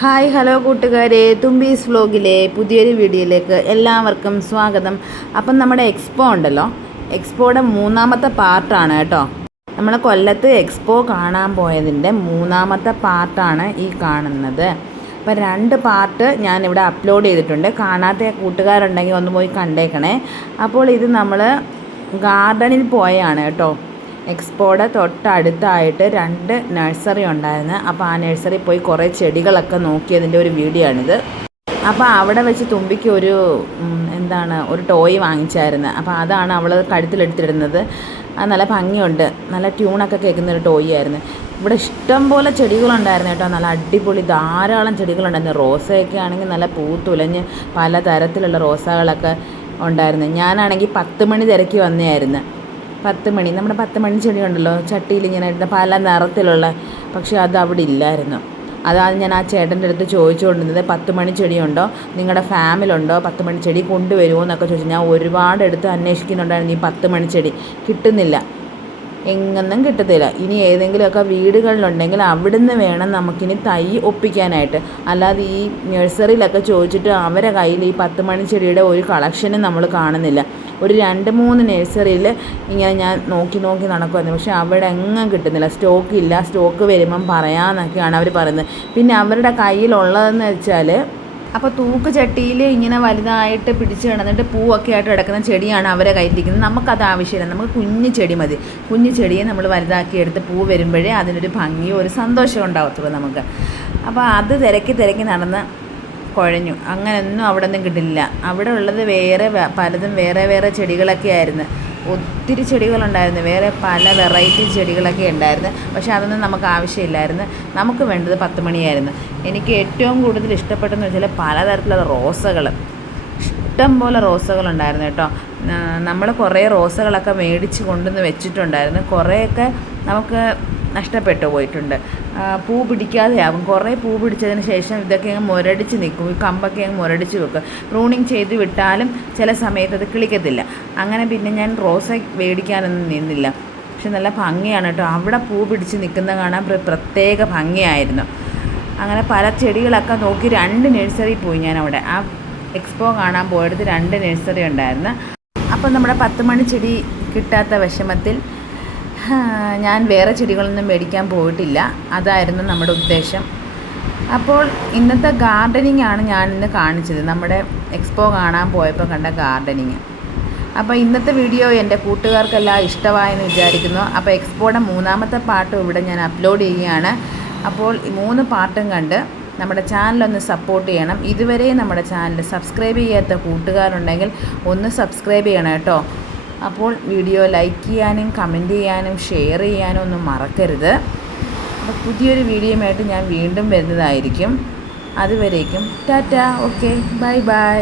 Hi hello കൂട്ടുകാരെ, തുമ്പീസ് വ്ലോഗിലെ പുതിയൊരു വീഡിയോയിലേക്ക് എല്ലാവർക്കും സ്വാഗതം. അപ്പം നമ്മുടെ എക്സ്പോ ഉണ്ടല്ലോ, എക്സ്പോയുടെ മൂന്നാമത്തെ പാർട്ടാണ് കേട്ടോ. നമ്മൾ കൊല്ലത്ത് എക്സ്പോ കാണാൻ പോയതിൻ്റെ മൂന്നാമത്തെ പാർട്ടാണ് ഈ കാണുന്നത്. അപ്പം 2 പാർട്ട് ഞാനിവിടെ അപ്ലോഡ് ചെയ്തിട്ടുണ്ട്. കാണാത്ത കൂട്ടുകാരുണ്ടെങ്കിൽ ഒന്ന് പോയി കണ്ടേക്കണേ. അപ്പോൾ ഇത് നമ്മൾ ഗാർഡനിൽ പോയാണ് കേട്ടോ. എക്സ്പോയുടെ തൊട്ടടുത്തായിട്ട് 2 നഴ്സറി ഉണ്ടായിരുന്നു. അപ്പോൾ ആ നഴ്സറി പോയി കുറേ ചെടികളൊക്കെ നോക്കിയതിൻ്റെ ഒരു വീഡിയോ ആണിത്. അപ്പോൾ അവിടെ വെച്ച് തുമ്പിക്ക് ഒരു ഒരു ടോയ് വാങ്ങിച്ചായിരുന്നു. അപ്പോൾ അതാണ് അവൾ കഴുത്തിലെടുത്തിടുന്നത്. അത് നല്ല ഭംഗിയുണ്ട്, നല്ല ട്യൂണൊക്കെ കേൾക്കുന്നൊരു ടോയ് ആയിരുന്നു. ഇവിടെ ഇഷ്ടം പോലെ ചെടികളുണ്ടായിരുന്നു കേട്ടോ. നല്ല അടിപൊളി ധാരാളം ചെടികളുണ്ടായിരുന്നു. റോസയൊക്കെ ആണെങ്കിൽ നല്ല പൂത്തുലഞ്ഞ് പല തരത്തിലുള്ള റോസകളൊക്കെ ഉണ്ടായിരുന്നു. ഞാനാണെങ്കിൽ 10 മണി തിരക്കി വന്നതായിരുന്നു. 10 മണി, നമ്മുടെ 10 മണി ചെടി ഉണ്ടല്ലോ, ചട്ടിയിൽ ഇങ്ങനെ ഇടുന്ന പല നിറത്തിലുള്ള, പക്ഷേ അത് അവിടെ ഇല്ലായിരുന്നു. അതാണ് ഞാൻ ആ ചേട്ടൻ്റെ അടുത്ത് ചോദിച്ചുകൊണ്ടിരുന്നത്. 10 മണി ചെടിയുണ്ടോ, നിങ്ങളുടെ ഫാമിലുണ്ടോ, 10 മണി ചെടി കൊണ്ടുവരുമോ എന്നൊക്കെ ചോദിച്ചു. ഞാൻ ഒരുപാട് എടുത്ത് അന്വേഷിക്കുന്നുണ്ടായിരുന്നു. ഈ 10 മണി ചെടി കിട്ടുന്നില്ല, എങ്ങൊന്നും കിട്ടത്തില്ല. ഇനി ഏതെങ്കിലുമൊക്കെ വീടുകളിലുണ്ടെങ്കിൽ അവിടുന്ന് വേണം നമുക്കിനി തൈ ഒപ്പിക്കാനായിട്ട്. അല്ലാതെ ഈ നഴ്സറിയിലൊക്കെ ചോദിച്ചിട്ട് അവരെ കയ്യിൽ ഈ 10 മണി ചെടിയുടെ ഒരു കളക്ഷനും നമ്മൾ കാണുന്നില്ല. ഒരു 2-3 നഴ്സറിയിൽ ഇങ്ങനെ ഞാൻ നോക്കി നടക്കുമായിരുന്നു. പക്ഷേ അവിടെ എങ്ങും കിട്ടുന്നില്ല, സ്റ്റോക്കില്ല. സ്റ്റോക്ക് വരുമ്പം പറയാമെന്നൊക്കെയാണ് അവർ പറയുന്നത്. പിന്നെ അവരുടെ കയ്യിലുള്ളതെന്ന് വെച്ചാൽ, അപ്പോൾ തൂക്ക് ചട്ടിയിൽ ഇങ്ങനെ വലുതായിട്ട് പിടിച്ച് കിടന്നിട്ട് പൂവൊക്കെ ആയിട്ട് കിടക്കുന്ന ചെടിയാണ് അവരെ കയ്യിലിരിക്കുന്നത്. നമുക്കത് ആവശ്യമില്ല, നമുക്ക് കുഞ്ഞു ചെടി മതി. കുഞ്ഞു ചെടിയെ നമ്മൾ വലുതാക്കി എടുത്ത് പൂ വരുമ്പോഴേ അതിനൊരു ഭംഗിയോ ഒരു സന്തോഷം ഉണ്ടാകത്തുള്ളൂ നമുക്ക്. അപ്പോൾ അത് തിരക്കി നടന്ന് കുഴഞ്ഞു. അങ്ങനെയൊന്നും അവിടെ ഒന്നും കിട്ടില്ല. അവിടെ ഉള്ളത് പലതും വേറെ ചെടികളൊക്കെ ആയിരുന്നു. ഒത്തിരി ചെടികളുണ്ടായിരുന്നു, വേറെ പല വെറൈറ്റി ചെടികളൊക്കെ ഉണ്ടായിരുന്നു. പക്ഷേ അതൊന്നും നമുക്ക് ആവശ്യമില്ലായിരുന്നു. നമുക്ക് വേണ്ടത് 10 മണിയായിരുന്നു. എനിക്ക് ഏറ്റവും കൂടുതൽ ഇഷ്ടപ്പെട്ടെന്ന് വെച്ചാൽ പലതരത്തിലുള്ള റോസകൾ, ഇഷ്ടം പോലെ റോസകളുണ്ടായിരുന്നു കേട്ടോ. നമ്മൾ കുറേ റോസകളൊക്കെ മേടിച്ച് കൊണ്ടുവന്ന് വെച്ചിട്ടുണ്ടായിരുന്നു. കുറേയൊക്കെ നമുക്ക് നഷ്ടപ്പെട്ടു പോയിട്ടുണ്ട്. പൂ പിടിക്കാതെയാകും. കുറേ പൂ പിടിച്ചതിന് ശേഷം ഇതൊക്കെ അങ്ങ് മുരടിച്ച് നിൽക്കും. ഈ കമ്പൊക്കെ അങ്ങ് മുരടിച്ച് വെക്കും. പ്രൂണിങ് ചെയ്ത് വിട്ടാലും ചില സമയത്ത് അത് കിളിക്കത്തില്ല. അങ്ങനെ പിന്നെ ഞാൻ റോസ മേടിക്കാനൊന്നും നിന്നില്ല. പക്ഷെ നല്ല ഭംഗിയാണ് കേട്ടോ. അവിടെ പൂ പിടിച്ച് നിൽക്കുന്ന കാണാൻ പ്രത്യേക ഭംഗിയായിരുന്നു. അങ്ങനെ പല ചെടികളൊക്കെ നോക്കി 2 നഴ്സറി പോയി ഞാൻ അവിടെ. ആ എക്സ്പോ കാണാൻ പോയെടുത്ത് 2 നഴ്സറി ഉണ്ടായിരുന്നു. അപ്പം നമ്മുടെ 10 മണി ചെടി കിട്ടാത്ത വിഷമത്തിൽ ഞാൻ വേറെ ചെടികളൊന്നും മേടിക്കാൻ പോയിട്ടില്ല. അതായിരുന്നു നമ്മുടെ ഉദ്ദേശം. അപ്പോൾ ഇന്നത്തെ ഗാർഡനിങ് ആണ് ഞാനിന്ന് കാണിച്ചത്, നമ്മുടെ എക്സ്പോ കാണാൻ പോയപ്പോൾ കണ്ട ഗാർഡനിങ്. അപ്പോൾ ഇന്നത്തെ വീഡിയോ എൻ്റെ കൂട്ടുകാർക്കെല്ലാം ഇഷ്ടമായെന്ന് വിചാരിക്കുന്നു. അപ്പോൾ എക്സ്പോയുടെ മൂന്നാമത്തെ പാർട്ടും ഇവിടെ ഞാൻ അപ്ലോഡ് ചെയ്യുകയാണ്. അപ്പോൾ ഈ 3 പാർട്ടും കണ്ട് നമ്മുടെ ചാനലൊന്ന് സപ്പോർട്ട് ചെയ്യണം. ഇതുവരെ നമ്മുടെ ചാനൽ സബ്സ്ക്രൈബ് ചെയ്യാത്ത കൂട്ടുകാരുണ്ടെങ്കിൽ ഒന്ന് സബ്സ്ക്രൈബ് ചെയ്യണം കേട്ടോ. അപ്പോൾ വീഡിയോ ലൈക്ക് ചെയ്യാനും കമൻറ്റ് ചെയ്യാനും ഷെയർ ചെയ്യാനും ഒന്നും മറക്കരുത്. അപ്പോൾ പുതിയൊരു വീഡിയോയുമായിട്ട് ഞാൻ വീണ്ടും വരുന്നതായിരിക്കും. അതുവരേക്കും ടാറ്റ, ഓക്കെ, ബൈ.